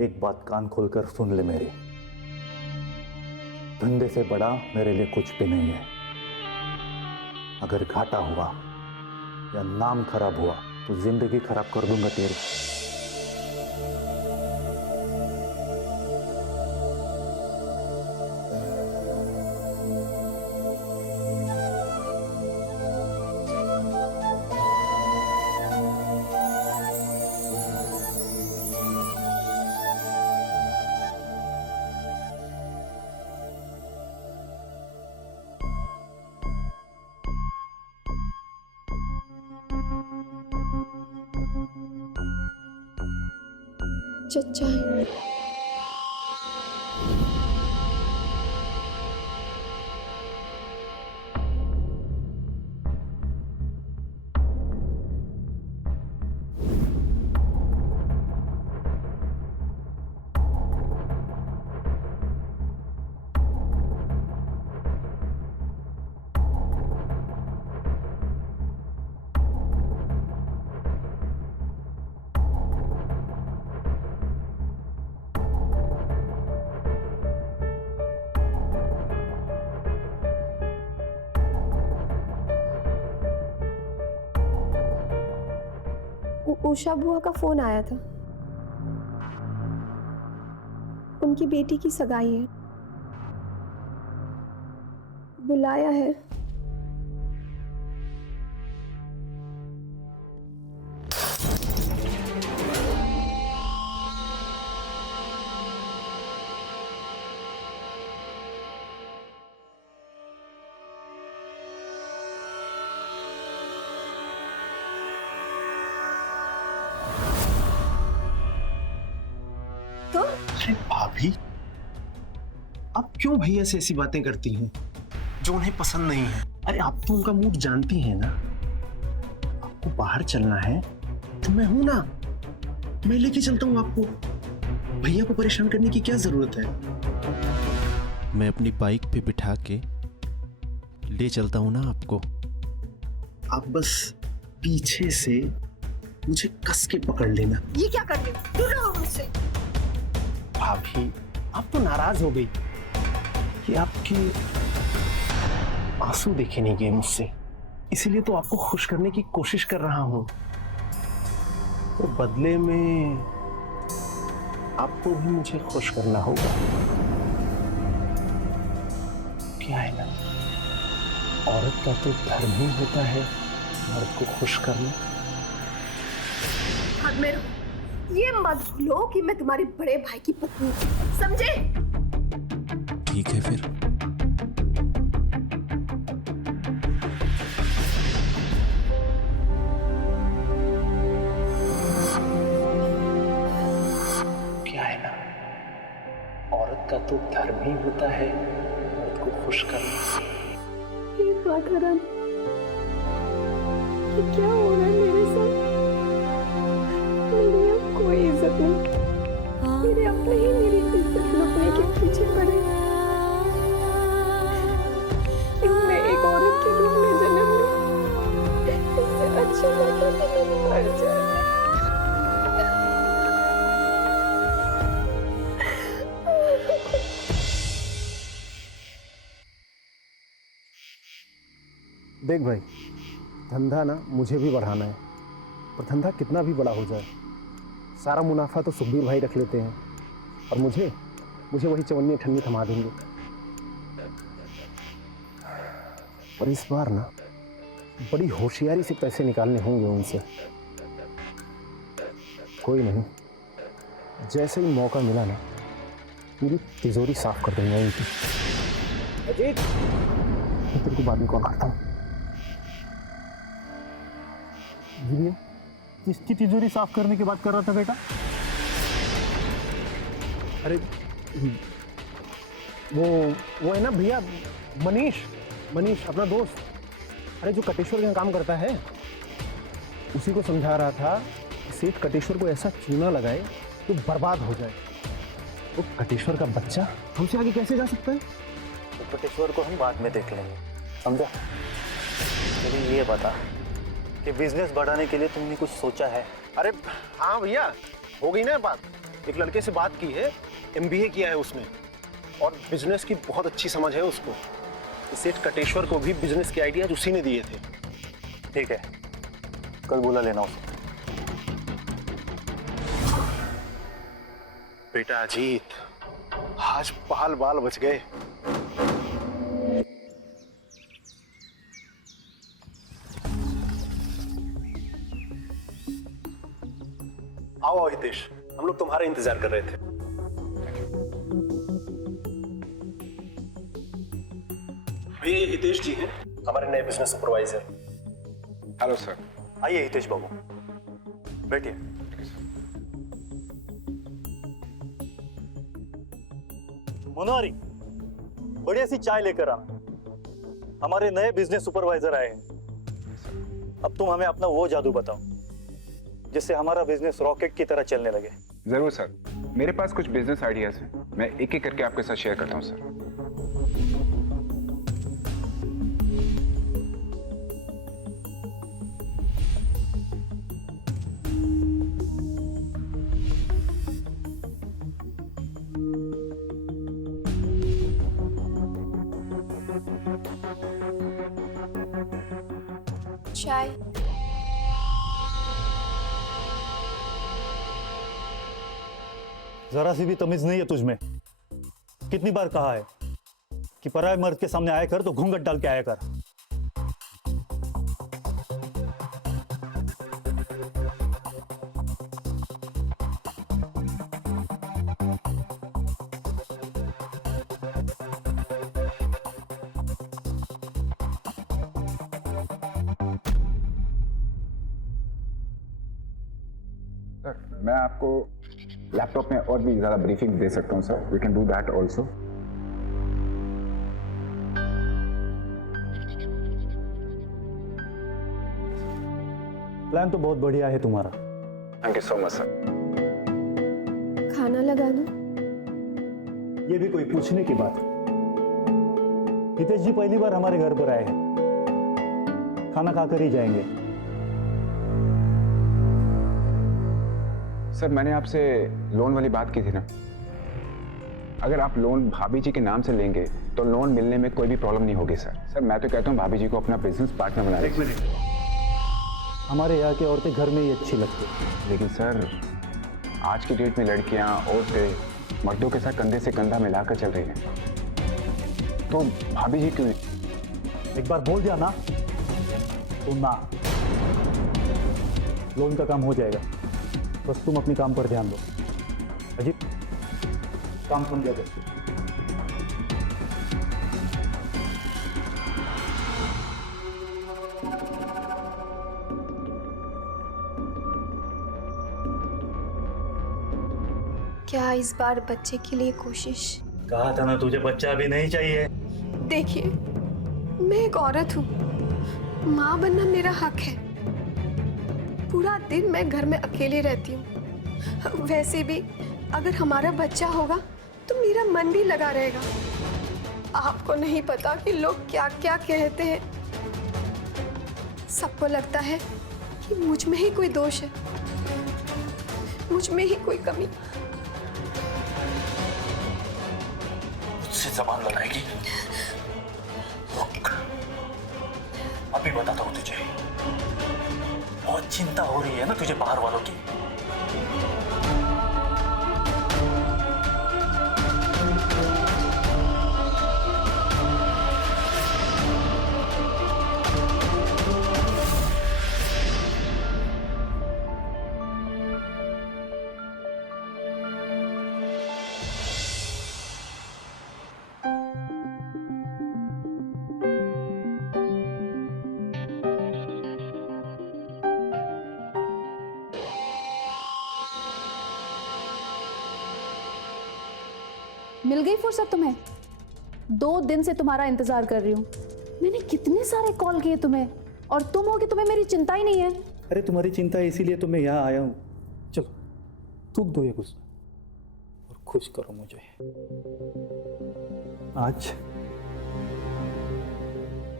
एक बात कान खोलकर सुन ले मेरी, धंधे से बड़ा मेरे लिए कुछ भी नहीं है। अगर घाटा हुआ या नाम खराब हुआ तो जिंदगी खराब कर दूंगा तेरी। चचा उषा बुआ का फोन आया था। उनकी बेटी की सगाई है, बुलाया है। अरे भाभी, आप क्यों भैया से ऐसी बातें करती हैं जो उन्हें पसंद नहीं है? अरे आप तो उनका मूड जानती हैं ना। आपको बाहर चलना है तो मैं हूं ना, मैं लेके चलता हूं आपको। भैया को परेशान करने की क्या जरूरत है? मैं अपनी बाइक पे बिठा के ले चलता हूं ना आपको। आप बस पीछे से मुझे कस के पकड़ लेना। ये क्या कर रहे हो? दूर रहो मुझसे। भाभी, आप तो नाराज हो गई कि आपके आंसू देखे नहीं गए मुझसे, इसीलिए तो आपको खुश करने की कोशिश कर रहा हूं। तो बदले में आपको भी मुझे खुश करना होगा। क्या है ना, औरत का तो धर्म ही होता है मर्द को खुश करना। हाथ में रहो। ये मत भूलो कि मैं तुम्हारे बड़े भाई की पत्नी हूं, समझे? ठीक है फिर। क्या है ना, औरत का तो धर्म ही होता है मर्द को खुश करना। ये राधाराम, ये क्या हो रहा है मेरे साथ? मेरी अब कोई इज्जत नहीं। मेरे अपने ही मेरी इज्जत लुटने के पीछे पड़े। मैं एक औरत के रूप में जन्म ली, इससे अच्छा लगता कि मैं मर जाती। देख भाई, धंधा ना मुझे भी बढ़ाना है, और धंधा कितना भी बड़ा हो जाए, सारा मुनाफा तो सुखबीर भाई रख लेते हैं और मुझे वही चवन्नी ठन्नी थमा देंगे। और इस बार ना बड़ी होशियारी से पैसे निकालने होंगे उनसे। कोई नहीं, जैसे ही मौका मिला ना मेरी तिजोरी साफ कर देंगे इनकी। अजीत, मैं तेरे को बाद में कॉल करता हूँ। किसकी तिजोरी साफ करने की बात कर रहा था बेटा? अरे वो है ना भैया, मनीष अपना दोस्त। अरे जो कटेश्वर के यहाँ काम करता है, उसी को समझा रहा था कि सेठ कटेश्वर को ऐसा चूना लगाए तो बर्बाद हो जाए। तो कटेश्वर का बच्चा हमसे आगे कैसे जा सकता है? तो कटेश्वर को हम बाद में देख लेंगे, समझा? लेकिन ये बता कि बिजनेस बढ़ाने के लिए तुमने कुछ सोचा है? अरे हाँ भैया, हो गई ना बात। एक लड़के से बात की है, MBA किया है उसने और बिजनेस की बहुत अच्छी समझ है उसको। सेठ कटेश्वर को भी बिजनेस के आइडियाज उसी ने दिए थे। ठीक है, कल बुला लेना उसे। बेटा अजीत, आज बाल बाल बच गए। आओ हितेश, हम लोग तुम्हारा इंतजार कर रहे थे। भैया ये हितेश जी हैं, हमारे नए बिजनेस सुपरवाइजर। Hello sir. आइए हितेश बाबू, बैठिए। मुनारी, बढ़िया सी चाय लेकर आना। हमारे नए बिजनेस सुपरवाइजर आए हैं। अब तुम हमें अपना वो जादू बताओ जिससे हमारा बिजनेस रॉकेट की तरह चलने लगे। जरूर सर, मेरे पास कुछ बिजनेस आइडियाज हैं, मैं एक एक करके आपके साथ शेयर करता हूँ सर। चाय। जरा सी भी तमीज नहीं है तुझमें। कितनी बार कहा है कि पराये मर्द के सामने आया कर तो घूंघट डाल के आया कर। सर मैं आपको लैपटॉप में और भी ज़्यादा ब्रीफिंग दे सकता हूँ sir, we can do that also. Plan तो बहुत बढ़िया है तुम्हारा। Thank you so much sir. खाना लगा दो। ये भी कोई पूछने की बात है? हितेश जी पहली बार हमारे घर पर आए हैं, खाना खाकर ही जाएंगे। सर मैंने आपसे लोन वाली बात की थी ना, अगर आप लोन भाभी जी के नाम से लेंगे तो लोन मिलने में कोई भी प्रॉब्लम नहीं होगी सर। सर मैं तो कहता हूँ भाभी जी को अपना बिजनेस पार्टनर बना एक मिनट, हमारे यहाँ की औरतें घर में ही अच्छी लगती है। लेकिन सर आज की डेट में लड़कियाँ औरतें मर्दों के साथ कंधे से कंधा मिलाकर चल रही हैं, तो भाभी जी क्यों? एक बार बोल दिया ना तो ना, लोन का काम हो जाएगा। बस तुम अपने काम पर ध्यान दो। अजीत, काम समझा करते। क्या इस बार बच्चे के लिए कोशिश? कहा था ना तुझे बच्चा भी नहीं चाहिए। देखिए, मैं एक औरत हूँ, माँ बनना मेरा हक है। पूरा दिन मैं घर में अकेली रहती हूँ। वैसे भी अगर हमारा बच्चा होगा तो मेरा मन भी लगा रहेगा। आपको नहीं पता कि लोग क्या क्या कहते हैं। सबको लगता है कि मुझ में ही कोई दोष है, मुझ में ही कोई कमी। मुझसे जबान लड़ाएगी? अभी बताता हूँ तुझे। बहुत चिंता हो रही है ना तुझे बाहर वालों की। मिल गई फुर्सत तुम्हें? 2 दिन से तुम्हारा इंतजार कर रही हूँ। मैंने कितने सारे कॉल किए तुम्हें, और तुम हो कि तुम्हें मेरी चिंता ही नहीं है। अरे तुम्हारी चिंता है इसीलिए तो मैं यहाँ आया हूँ। चलो थूक दो ये गुस्सा और खुश करो मुझे। आज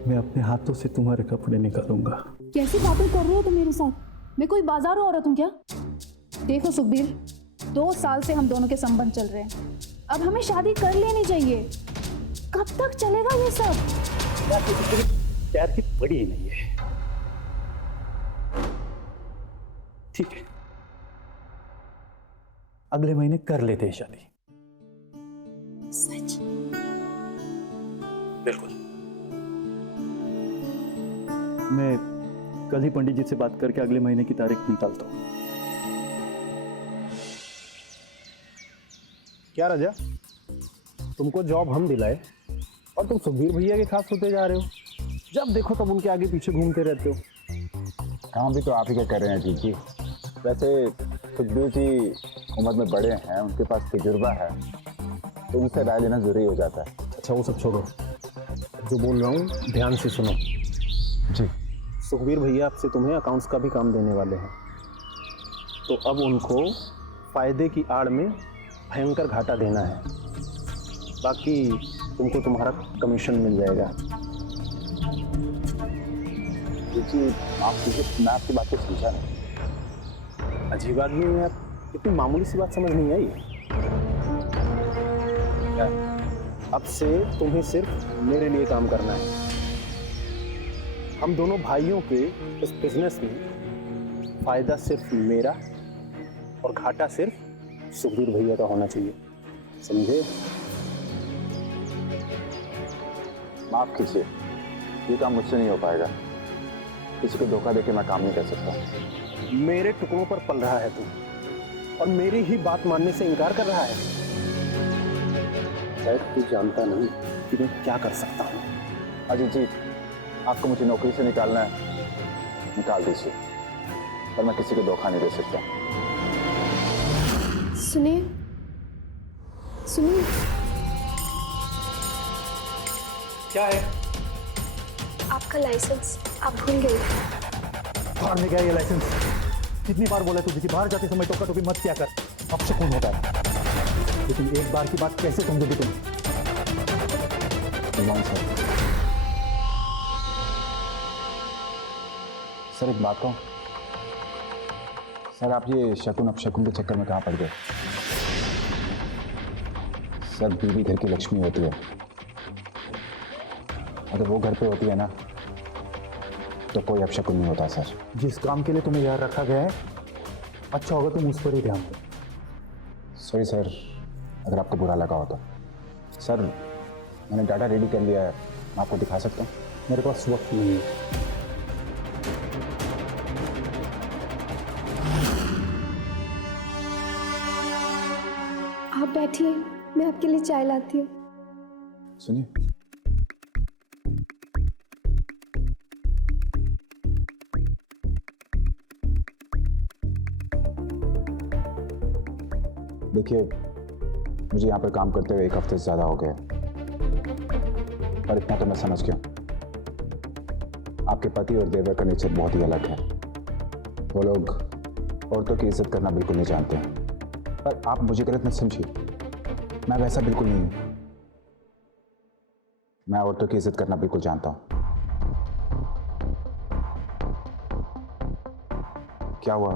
मैं अपने हाथों से तुम्हारे कपड़े निकालूंगा। कैसी बातें कर रहे हो तुम मेरे साथ? मैं कोई बाजार औरत हूँ क्या? देखो सुखबीर, 2 साल से हम दोनों के संबंध चल रहे हैं, अब हमें शादी कर लेनी चाहिए। कब तक चलेगा ये सब? प्यार की पड़ी ही नहीं है। ठीक है, अगले महीने कर लेते हैं शादी। सच? बिल्कुल। मैं कल ही पंडित जी से बात करके अगले महीने की तारीख निकालता हूँ। क्या राजा, तुमको जॉब हम दिलाए और तुम सुखबीर भैया के खास होते जा रहे हो। जब देखो तब उनके आगे पीछे घूमते रहते हो। काम भी तो आप ही का कर रहे हैं जी। वैसे सुखबीर जी उम्र में बड़े हैं, उनके पास तजुर्बा है, तो उनसे राय लेना जरूरी हो जाता है। अच्छा वो सब छोड़ो, जो बोल रहा हूँ ध्यान से सुनो। जी। सुखबीर भैया आपसे तुम्हें अकाउंट्स का भी काम देने वाले हैं, तो अब उनको फायदे की आड़ में भयंकर घाटा देना है। बाकी तुमको तुम्हारा कमीशन मिल जाएगा। जी आप कीजिए, मैं आपकी बात को समझा नहीं। अजीब आदमी है आप, इतनी मामूली सी बात समझ नहीं आई। अब से तुम्हें सिर्फ मेरे लिए काम करना है। हम दोनों भाइयों के इस बिजनेस में फायदा सिर्फ मेरा और घाटा सिर्फ सुखबीर भैया का होना चाहिए, समझे? माफ कीजिए, ये काम मुझसे नहीं हो पाएगा। किसी को धोखा देके मैं काम नहीं कर सकता। मेरे टुकड़ों पर पल रहा है तू, और मेरी ही बात मानने से इनकार कर रहा है। शायद तू जानता नहीं कि मैं क्या कर सकता हूँ। अजीत जी, आपको मुझे नौकरी से निकालना है, निकाल दीजिए, पर मैं किसी को धोखा नहीं दे सकता। सुनिए सुनिए, क्या है? आपका लाइसेंस आप भूल गए। बाहर में गया ये लाइसेंस? कितनी बार बोला तुझे कि बाहर जाते समय टोका टोकी मत किया कर, अपशकुन होता है। लेकिन एक बार की बात कैसे समझोगे तुम? सर एक बात कहूँ सर, आप ये शकुन अपशकुन के चक्कर में कहाँ पड़ गए? सर बीवी घर की लक्ष्मी होती है, अगर वो घर पे होती है ना तो कोई अपशकुन नहीं होता सर। जिस काम के लिए तुम्हें यहाँ रखा गया है, अच्छा होगा तुम उस पर ही ध्यान दो। सॉरी सर, अगर आपको बुरा लगा हो तो। सर मैंने डाटा रेडी कर लिया है, मैं आपको दिखा सकता हूँ। मेरे पास वक्त नहीं है। आप बैठिए, मैं आपके लिए चाय लाती हूँ। सुनिए, देखिए मुझे यहाँ पर काम करते हुए 1 हफ्ते से ज़्यादा हो गया, पर इतना तो मैं समझ गया, आपके पति और देवर का नेचर बहुत ही अलग है। वो लोग औरतों की इज्जत करना बिल्कुल नहीं जानते हैं। पर आप मुझे गलत मत समझिए, मैं वैसा बिल्कुल नहीं हूँ। मैं औरतों की इज्जत करना बिल्कुल जानता हूँ। क्या हुआ,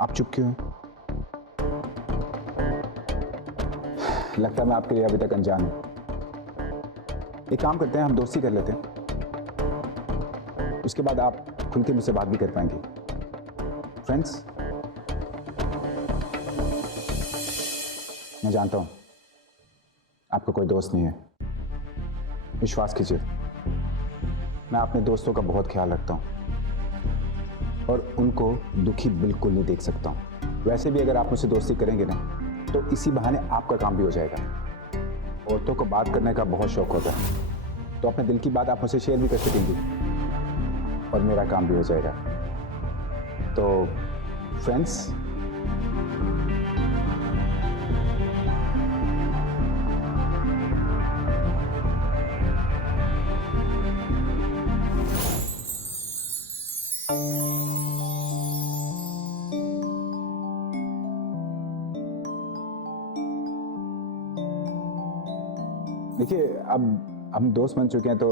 आप चुप क्यों हैं? लगता है मैं आपके लिए अभी तक अनजान हूं। एक काम करते हैं, हम दोस्ती कर लेते हैं, उसके बाद आप खुल के मुझसे बात भी कर पाएंगे। फ्रेंड्स, मैं जानता हूं आपका कोई दोस्त नहीं है, विश्वास कीजिए, मैं अपने दोस्तों का बहुत ख्याल रखता हूं और उनको दुखी बिल्कुल नहीं देख सकता हूं। वैसे भी अगर आप मुझसे दोस्ती करेंगे ना तो इसी बहाने आपका काम भी हो जाएगा। औरतों को बात करने का बहुत शौक होता है, तो अपने दिल की बात आप मुझसे शेयर भी कर सकेंगे और मेरा काम भी हो जाएगा। तो फ्रेंड्स, देखिए अब हम दोस्त बन चुके हैं, तो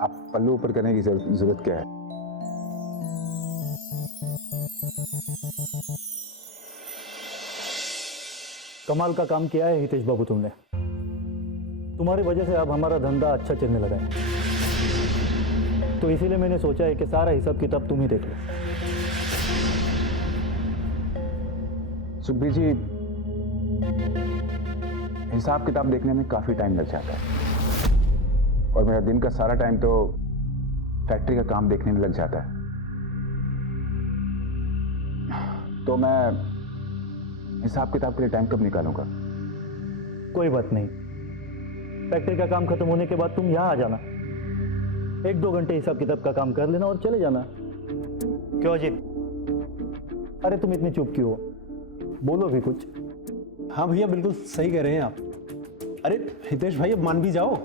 आप पल्लू ऊपर करने की जरूरत क्या है? कमाल का काम किया है हितेश बाबू तुमने। तुम्हारी वजह से अब हमारा धंधा अच्छा चलने लगा है, तो इसीलिए मैंने सोचा है कि सारा हिसाब किताब तुम ही देख लो। सुखबीर जी, हिसाब किताब देखने में काफी टाइम लग जाता है और मेरा दिन का सारा टाइम तो फैक्ट्री का काम देखने में लग जाता है, तो मैं हिसाब किताब के लिए टाइम कब निकालूंगा? कोई बात नहीं, फैक्ट्री का काम खत्म होने के बाद तुम यहाँ आ जाना, 1-2 घंटे हिसाब किताब का काम कर लेना और चले जाना। क्यों अजीत? अरे तुम इतनी चुप क्यों हो? बोलो भी कुछ। हाँ भैया, बिल्कुल सही कह रहे हैं आप। अरे हितेश भाई, अब मान भी जाओ।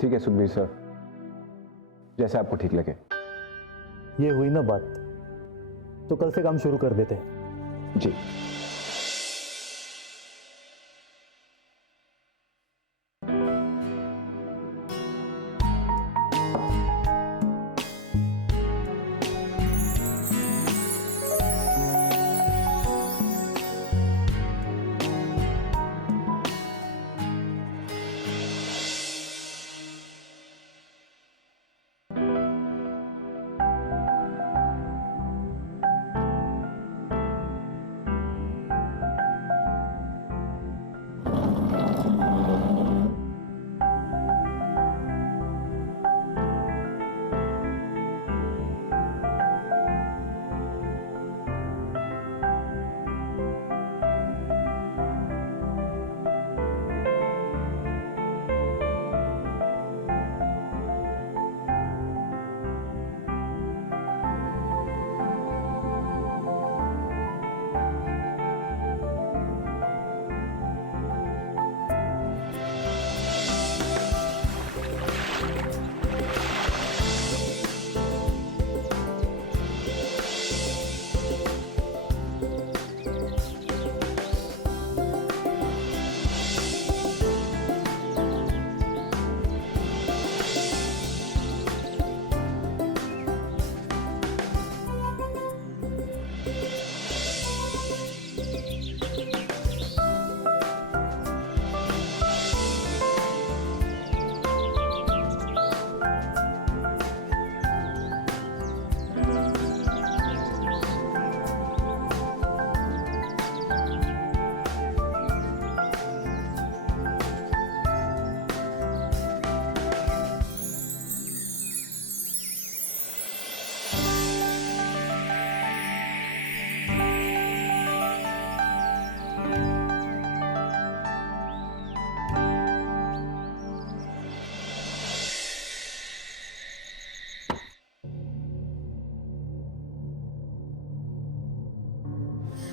ठीक है सुखबीर सर, जैसे आपको ठीक लगे। ये हुई ना बात, तो कल से काम शुरू कर देते हैं। जी।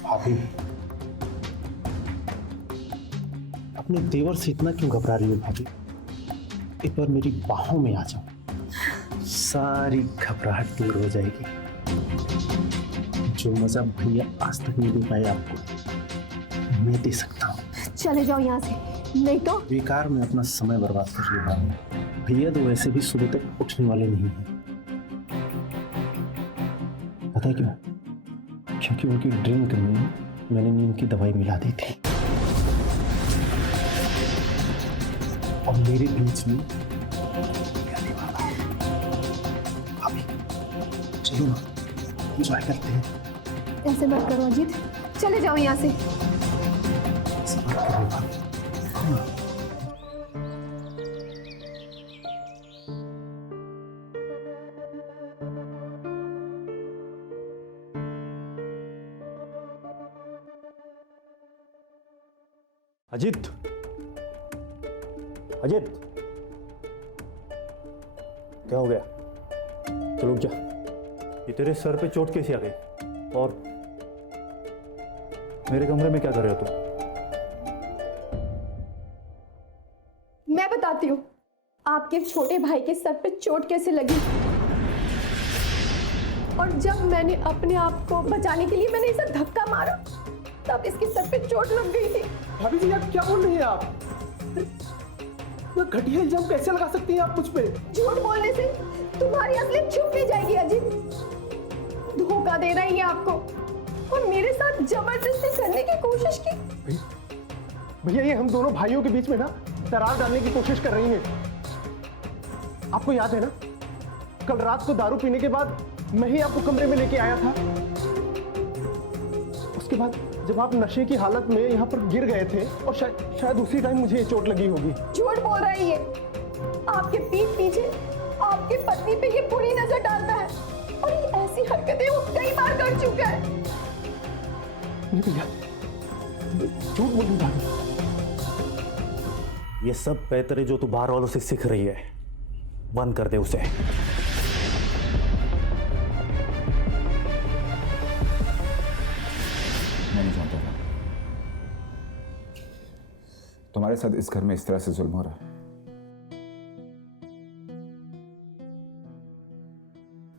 भाभी, अपने देवर से इतना क्यों घबरा रही हो भाभी? एक बार मेरी बाहों में आ जाओ, सारी घबराहट दूर हो जाएगी। जो मजा भैया आज तक नहीं दे पाए आपको, मैं दे सकता हूँ। चले जाओ यहाँ से, नहीं तो बेकार में अपना समय बर्बाद कर रही भाभी। भैया तो वैसे भी सुबह तक उठने वाले नहीं हैं। पता है क्यों? क्योंकि उनकी ड्रिंक में मैंने नींद की दवाई मिला दी थी और मेरे बीच में भाभी, चलो ना, एंजॉय करते हैं। ऐसे मत करो अजीत, चले जाओ यहाँ से। ऐसे मत करो भाभी। हाँ। अजीत, अजीत, क्या हो गया? चलो उठ जा। ये तेरे सर पे चोट कैसे आ गई? और मेरे कमरे में क्या कर रहे हो तुम? मैं बताती हूँ आपके छोटे भाई के सर पे चोट कैसे लगी। और जब मैंने अपने आप को बचाने के लिए मैंने इसे धक्का मारा तब इसके सर पे चोट लग गई थी। भाभी जी आप क्या बोल रही हैं आप? घटिया इल्जाम कैसे लगा सकती हैं आप मुझ पे? झूठ बोलने से तुम्हारी असलियत छुप नहीं जाएगी अजीत। धोखा दे रही है आपको और मेरे साथ जबरदस्ती करने की कोशिश की। भैया ये हम दोनों भाइयों के बीच में ना दरार डालने की कोशिश कर रही हैं। आपको याद है ना, कल रात को दारू पीने के बाद मैं ही आपको कमरे में लेके आया था। उसके बाद जब आप नशे की हालत में यहाँ पर गिर गए थे और शायद उसी टाइम मुझे ये चोट लगी होगी। झूठ बोल रही है। आपके पीठ पीछे आपकी पत्नी पे ये बुरी नजर डालता है और ये ऐसी हरकतें वो कई बार कर चुका है। नहीं भैया, झूठ बोल रही भाभी। ये सब बेहतर है जो तू बाहर वालों से सीख रही है, बंद कर दे उसे। मैं नहीं जानता था तुम्हारे साथ इस घर में इस तरह से जुल्म हो रहा है।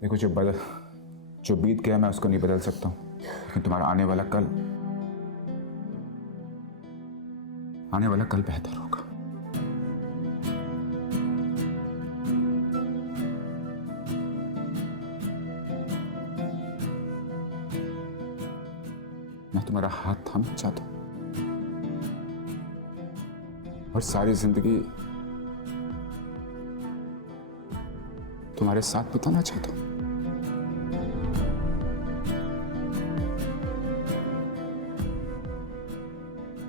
देखो जो बीत गया मैं उसको नहीं बदल सकता हूं, लेकिन तुम्हारा आने वाला कल बेहतर होगा। मैं तुम्हारा हाथ थामना चाहता हूं और सारी जिंदगी तुम्हारे साथ बिताना चाहता हूं।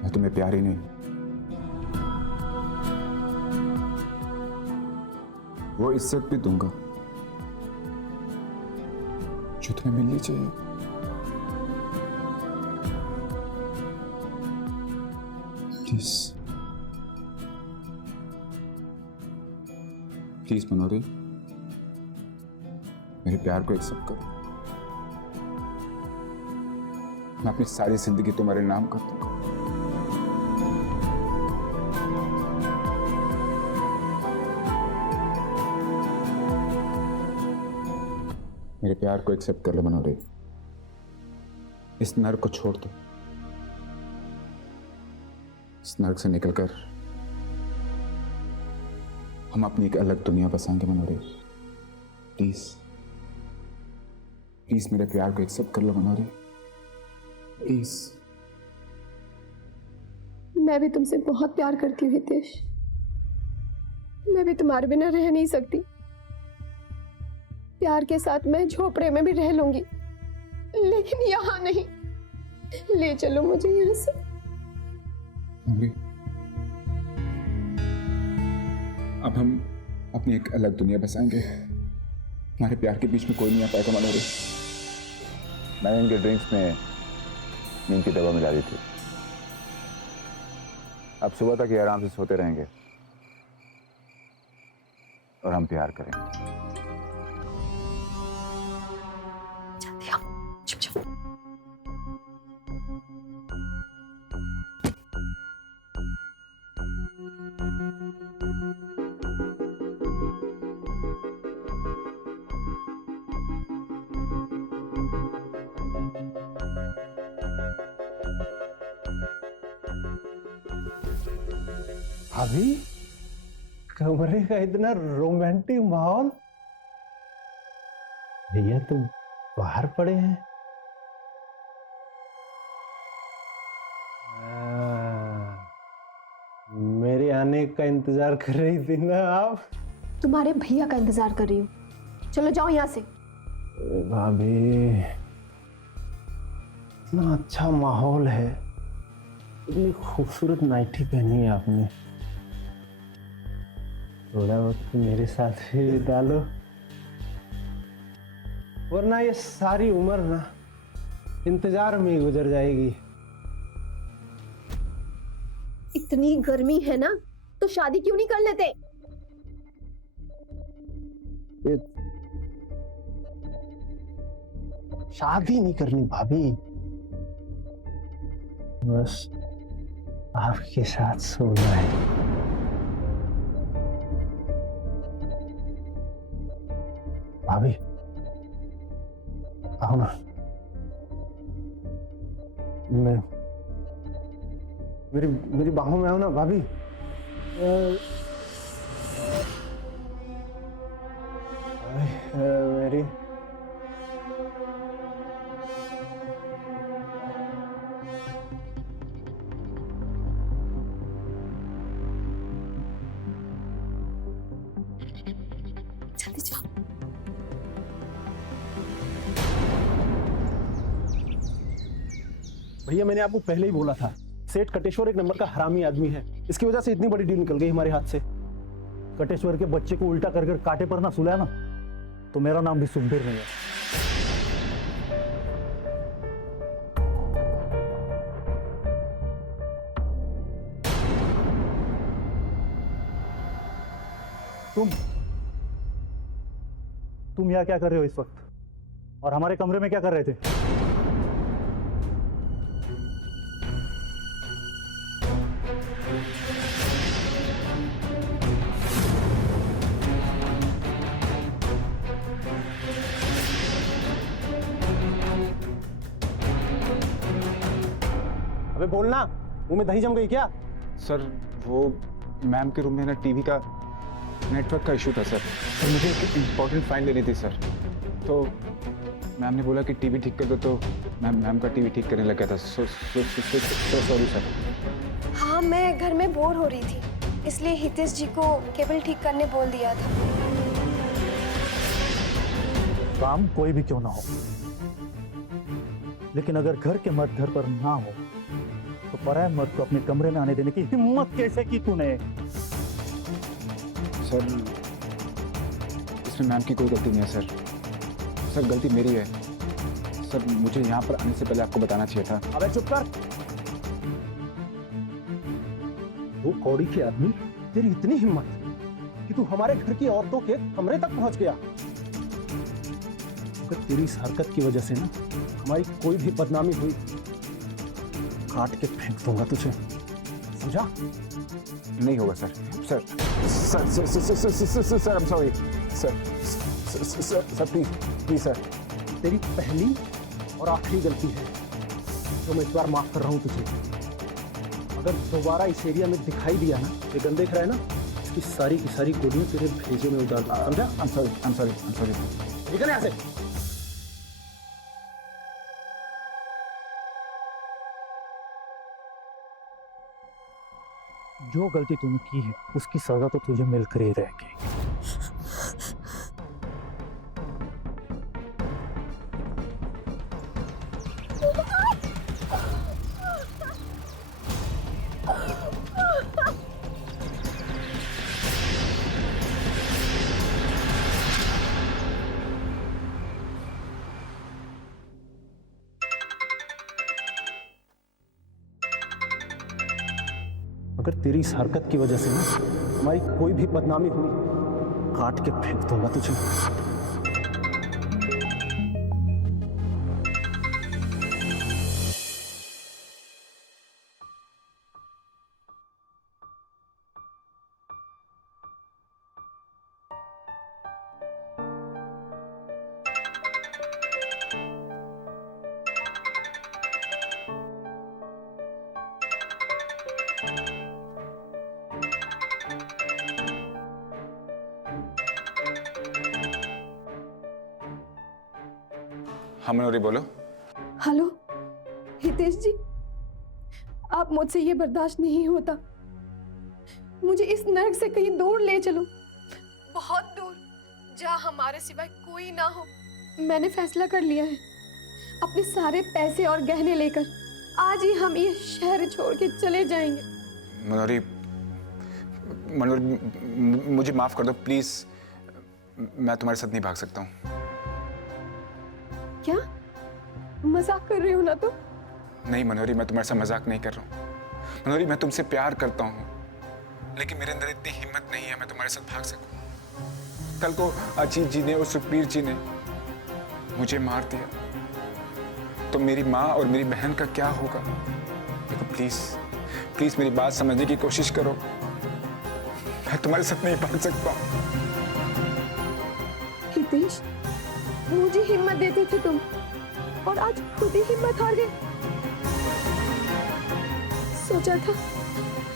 मैं तुम्हें प्यार ही नहीं, वो इज्जत भी दूंगा जो तुम्हें मिलनी चाहिए। प्लीज मनोरी, मेरे प्यार को एक्सेप्ट करो। मैं अपनी सारी जिंदगी तुम्हारे नाम कर दूंगा। मेरे प्यार को एक्सेप्ट कर लो मनोरी। इस नर्क को छोड़ दो। इस नर्क से निकलकर हम अपनी एक अलग दुनिया बसाएंगे मनोरी। प्लीज प्लीज मेरे प्यार को एक्सेप्ट कर लो मनोरी, प्लीज। मैं भी तुमसे बहुत प्यार करती हूँ हितेश। मैं भी तुम्हारे बिना रह नहीं सकती। प्यार के साथ मैं झोपड़े में भी रह लूंगी, लेकिन यहाँ नहीं। ले चलो मुझे यहाँ से। अब हम अपनी एक अलग दुनिया बसाएंगे। हमारे प्यार के बीच में कोई नहीं आ पाएगा मनोरी। मैंने इनके ड्रिंक्स में नींद की दवा मिला दी थी। अब सुबह तक ये आराम से सोते रहेंगे और हम प्यार करेंगे। जल्दी आओ, चुप चुप। भाभी, कमरे का इतना रोमांटिक माहौल। भैया तो बाहर पड़े हैं। मेरे आने का इंतजार कर रही थी ना आप? तुम्हारे भैया का इंतजार कर रही हूँ। चलो जाओ यहाँ से। भाभी, इतना अच्छा माहौल है, इतनी खूबसूरत नाइटी पहनी है आपने। थोड़ा वक्त मेरे साथ भी बिता लो, वरना ये सारी उम्र ना इंतजार में ही गुजर जाएगी। इतनी गर्मी है ना, तो शादी क्यों नहीं कर लेते? शादी नहीं करनी भाभी, बस आपके साथ सोना है। भाभी, आओ ना। मैं मेरी मेरी बाहों में आओ ना भाभी। मेरी जल्दी जाओ। भैया मैंने आपको पहले ही बोला था, सेठ कटेश्वर एक नंबर का हरामी आदमी है। इसकी वजह से इतनी बड़ी डील निकल गई हमारे हाथ से। कटेश्वर के बच्चे को उल्टा कर कांटे पर ना सुलाया ना, तो मेरा नाम भी सुखबीर नहीं है। तुम यहाँ क्या कर रहे हो इस वक्त, और हमारे कमरे में क्या कर रहे थे? अबे बोलना, मुंह में दही जम गई क्या? सर वो मैम के रूम में ना टीवी का नेटवर्क का इशू था सर, तो मुझे एक इम्पोर्टेंट फाइल लेनी थी सर। तो मैम ने बोला कि टीवी ठीक कर दो, तो मैम का टीवी ठीक करने लगा था। So sorry sir. हाँ, मैं घर में बोर हो रही थी, इसलिए हितेश जी को केबल ठीक करने बोल दिया था। काम कोई भी क्यों ना हो, लेकिन अगर घर के मर्द घर पर ना हो तो पराये मर्द को अपने कमरे में आने देने की हिम्मत कैसे की तूने? सर इसमें मैम की कोई गलती नहीं है सर। सर गलती मेरी है सर, मुझे यहाँ पर आने से पहले आपको बताना चाहिए था। अबे चुप कर। वो कौड़ी के आदमी, तेरी इतनी हिम्मत कि तू हमारे घर की औरतों के कमरे तक पहुंच गया। अगर तेरी इस हरकत की वजह से ना हमारी कोई भी बदनामी हुई, काट के फेंक दूंगा तुझे, समझा? नहीं होगा sir. Sir sir sir sir sir sir sir sir I am sorry sir sir please please sir. तेरी पहली और आखिरी गलती है जो मैं इस बार माफ कर रहा हूं तुझे। अगर दोबारा इस एरिया में दिखाई दिया ना, ये गन देख रहा है ना, इसकी सारी की सारी गोलियां तेरे भेजे में उतार दूंगा, समझा? I am sorry. निकल यहाँ से। जो गलती तूने की है उसकी सजा तो तुझे मिलकर ही रहेगी। अगर तेरी इस हरकत की वजह से ना हमारी कोई भी बदनामी हुई, काट के फेंक दूंगा तुझे। हाँ मनोरी बोलो। हेलो हितेश जी, आप मुझसे ये बर्दाश्त नहीं होता। मुझे इस नर्क से कहीं दूर ले चलो, बहुत दूर, जहाँ हमारे सिवाय कोई ना हो। मैंने फैसला कर लिया है, अपने सारे पैसे और गहने लेकर आज ही हम ये शहर छोड़ के चले जाएंगे। मनोरी मुझे माफ कर दो प्लीज, मैं तुम्हारे साथ नहीं भाग सकता हूँ। क्या मजाक कर रहे हो ना तुम? नहीं मनोरी, मैं तुम्हारे साथ मजाक नहीं कर रहा हूँ। मनोरी मैं तुमसे प्यार करता हूँ, लेकिन मेरे अंदर इतनी हिम्मत नहीं है मैं तुम्हारे साथ भाग सकूं। कल को अजीत जी ने और सुखबीर जी ने मुझे मार दिया तो मेरी माँ और मेरी बहन का क्या होगा? देखो प्लीज प्लीज मेरी बात समझने की कोशिश करो, मैं तुम्हारे साथ नहीं भाग सकता। हितेश, मुझे हिम्मत देते थे तुम, और आज खुद ही हिम्मत हार गए। सोचा था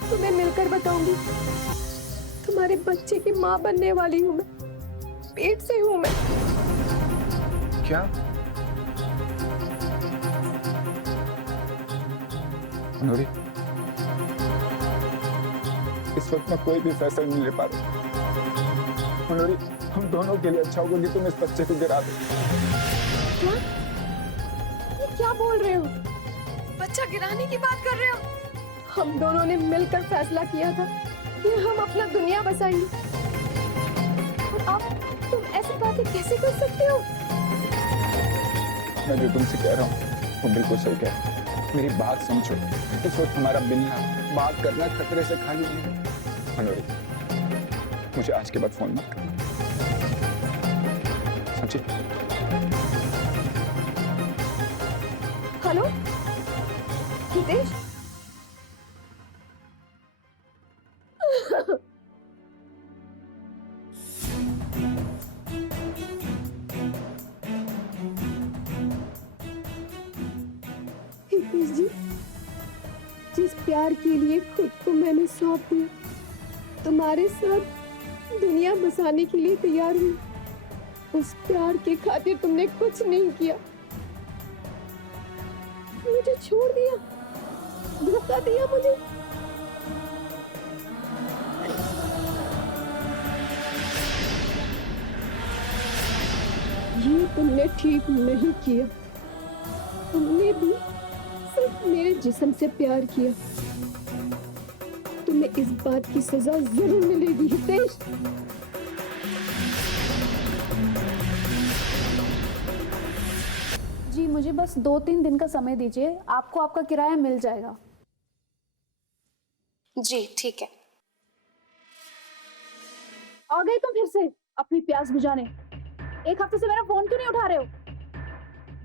तुम्हें मिलकर बताऊंगी, तुम्हारे बच्चे की माँ बनने वाली हूँ मैं, पेट से हूँ मैं। क्या? मनोरी, इस वक्त मैं कोई भी फैसला नहीं ले पा रहा। मनोरी, हम दोनों के लिए अच्छा होगा कि तुम इस बच्चे को गिरा दो। क्या? ये क्या बोल रहे हो? बच्चा गिराने की बात कर रहे हो? हम दोनों ने मिलकर फैसला किया था कि हम अपना दुनिया बसाएंगे, और अब तुम ऐसी बातें कैसे कर सकते हो? मैं जो तुमसे कह रहा हूँ वो बिल्कुल सही कह रहा हूँ। मेरी बात समझो। इस वक्त हमारा मिलना, बात करना खतरे से खाली नहीं है। मनोरी, मुझे आज के बाद फोन मत करना, समझी? हेलो हितेश, हितेश जी, जिस प्यार के लिए खुद को मैंने सौंप दिया, तुम्हारे साथ दुनिया बसाने के लिए तैयार हुई, उस प्यार के खातिर तुमने कुछ नहीं किया, मुझे छोड़ दिया, धोखा दिया मुझे। ये तुमने ठीक नहीं किया। तुमने भी सिर्फ मेरे जिस्म से प्यार किया। तुम्हें इस बात की सजा जरूर मिलेगी हितेश। जी मुझे बस 2-3 दिन का समय दीजिए, आपको आपका किराया मिल जाएगा। जी ठीक है। आ गए तुम फिर से अपनी प्यास बुझाने। एक हफ्ते से मेरा फोन क्यों नहीं उठा रहे हो?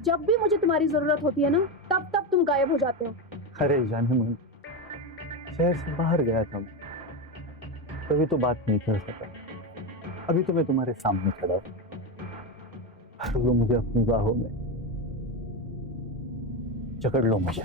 जब भी मुझे तुम्हारी जरूरत होती है ना, तब तब तुम गायब हो जाते हो। अरे जाने मन, शहर से बाहर गया था मैं, तभी तो बात नहीं कर सका। अभी तो मैं तुम्हारे सामने खड़ा हूँ, भर लो मुझे अपनी बाहों में, जकड़ लो मुझे।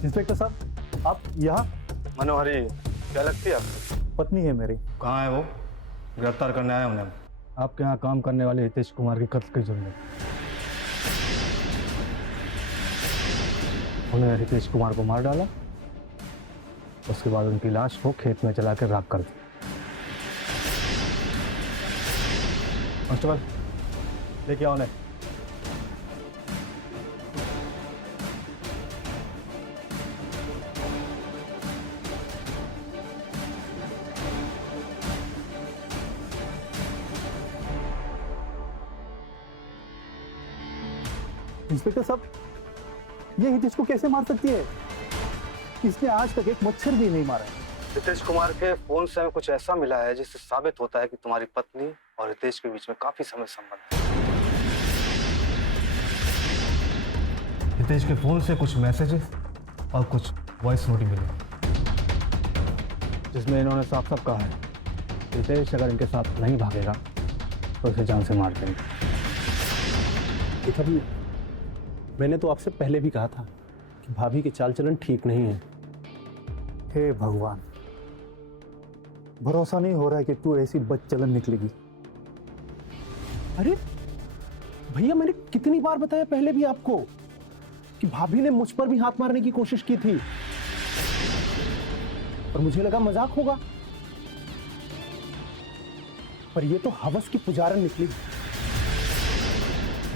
इंस्पेक्टर साहब, आप यहाँ? मनोहरी क्या लगती है आपको? पत्नी है मेरी। कहाँ है वो? गिरफ्तार करने आए उन्हें। आपके यहाँ काम करने वाले हितेश कुमार की कत्ल की जुर्म में उन्हें हितेश कुमार को मार डाला, उसके बाद उनकी लाश को खेत में जलाकर राख कर दी। कांस्टेबल, लेके आओ उन्हें। इंस्पेक्टर साहब, ये हितेश को कैसे मार सकती है? इसने आज तक एक मच्छर भी नहीं मारा है। हितेश कुमार के फोन से हमें कुछ ऐसा मिला है जिससे साबित होता है कि तुम्हारी पत्नी और हितेश के बीच में काफी समय संबंध है। हितेश के फोन से कुछ मैसेजेस और कुछ वॉइस नोट मिले, जिसमें इन्होंने साफ साफ कहा है हितेश अगर इनके साथ नहीं भागेगा तो इसे जान से मार देंगे। देखा भी, मैंने तो आपसे पहले भी कहा था कि भाभी के चाल चलन ठीक नहीं है। हे भगवान, भरोसा नहीं हो रहा है कि तू ऐसी बदचलन निकलेगी। अरे भैया, मैंने कितनी बार बताया पहले भी आपको कि भाभी ने मुझ पर भी हाथ मारने की कोशिश की थी, और मुझे लगा मजाक होगा, पर ये तो हवस की पुजारन निकली।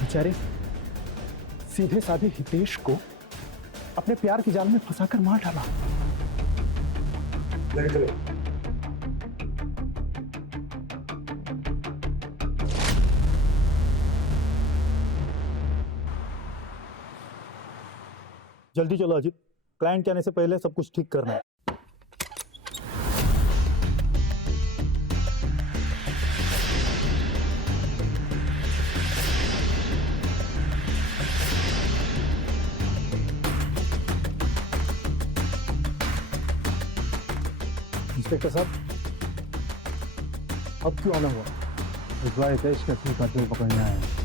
बेचारे सीधे साधे हितेश को अपने प्यार की जाल में फंसाकर मार डाला। जल्दी चलो अजीत, क्लाइंट के आने से पहले सब कुछ ठीक करना है। इंस्पेक्टर साहब, अब क्यों आना हुआ? इस बार हितेश के असली कातिल पकड़ना है।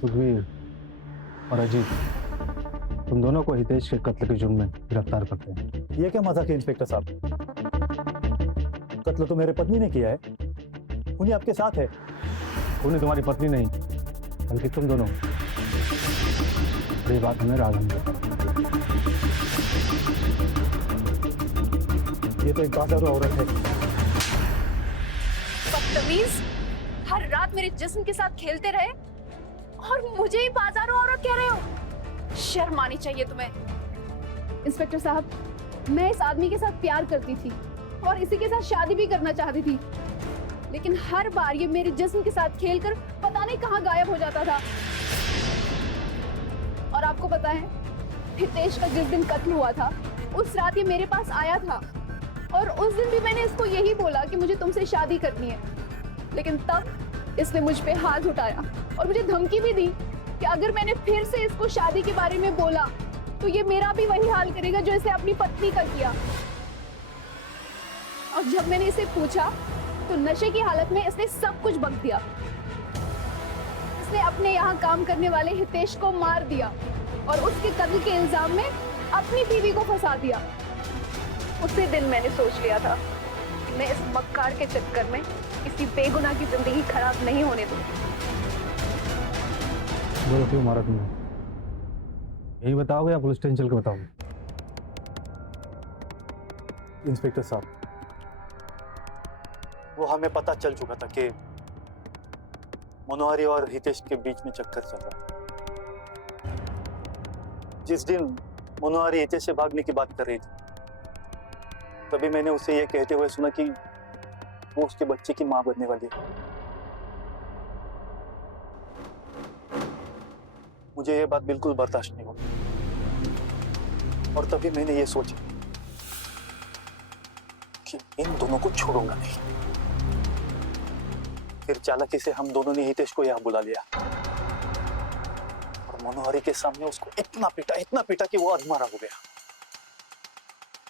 सुखवीर और अजीत, तुम दोनों को हितेश के कत्ल के जुर्म में गिरफ्तार करते हैं। ये क्या मजाक है इंस्पेक्टर साहब? कत्ल तो मेरे पत्नी ने किया है, उन्हीं आपके साथ है। उन्हें तुम्हारी पत्नी नहीं बल्कि तुम दोनों। ये बात हमें राज ये तो एक बाजारू औरत है। बदतमीज, हर रात मेरे जिस्म के साथ खेलते रहे और मुझे ही बाजारू औरत कह रहे हो। शर्म आनी चाहिए तुम्हें। इंस्पेक्टर साहब, मैं इस आदमी के साथ प्यार करती थी और इसी के साथ शादी भी करना चाहती थी, लेकिन हर बार ये मेरे जिस्म के साथ खेलकर पता नहीं कहाँ गायब हो जाता था। और आपको पता है, हितेश का जिस दिन कत्ल हुआ था उस रात ये मेरे पास आया था और उस दिन भी मैंने इसको यही बोला कि मुझे तुमसे शादी करनी है, लेकिन तब इसने मुझ पे हाथ उठाया और मुझे धमकी भी दी कि अगर मैंने फिर से इसको शादी के बारे में बोला तो ये मेरा भी वही हाल करेगा जो इसे अपनी पत्नी का किया। और जब मैंने इसे पूछा तो नशे की हालत में इसने सब कुछ बक दिया। इसने अपने यहाँ काम करने वाले हितेश को मार दिया और उसके कत्ल के इल्जाम में अपनी बीवी को फंसा दिया। उसी दिन मैंने सोच लिया था कि मैं इस मक्कार के चक्कर में किसी बेगुनाह की जिंदगी खराब नहीं होने दूंगी। बोलो क्यों मारा तुमने? यही बताओगे या पुलिस स्टेशन चल के बताओगे? इंस्पेक्टर साहब, वो हमें पता चल चुका था कि मनोहरी और हितेश के बीच में चक्कर चल रहा है। जिस दिन मनोहरी हितेश से भागने की बात कर रही थी, तभी मैंने उसे ये कहते हुए सुना कि वो उसके बच्चे की मां बनने वाली है। मुझे ये बात बिल्कुल बर्दाश्त नहीं होगी और तभी मैंने ये सोचा कि इन दोनों को छोड़ूंगा नहीं। फिर चालाकी से हम दोनों ने हितेश को यहाँ बुला लिया और मनोहरी के सामने उसको इतना पीटा कि वो अधमरा हो गया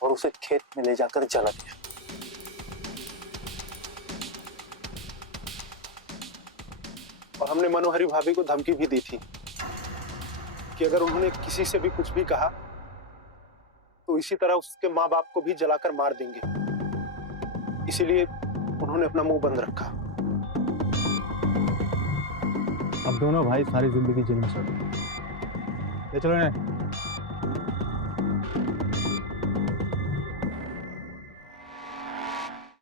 और उसे खेत में ले जाकर जला दिया। और हमने मनोहरी भाभी को धमकी भी दी थी कि अगर उन्होंने किसी से भी कुछ भी कहा तो इसी तरह उसके माँ बाप को भी जलाकर मार देंगे। इसीलिए उन्होंने अपना मुंह बंद रखा। अब दोनों भाई सारी जिंदगी जेल में सड़। ले चलो इन्हें।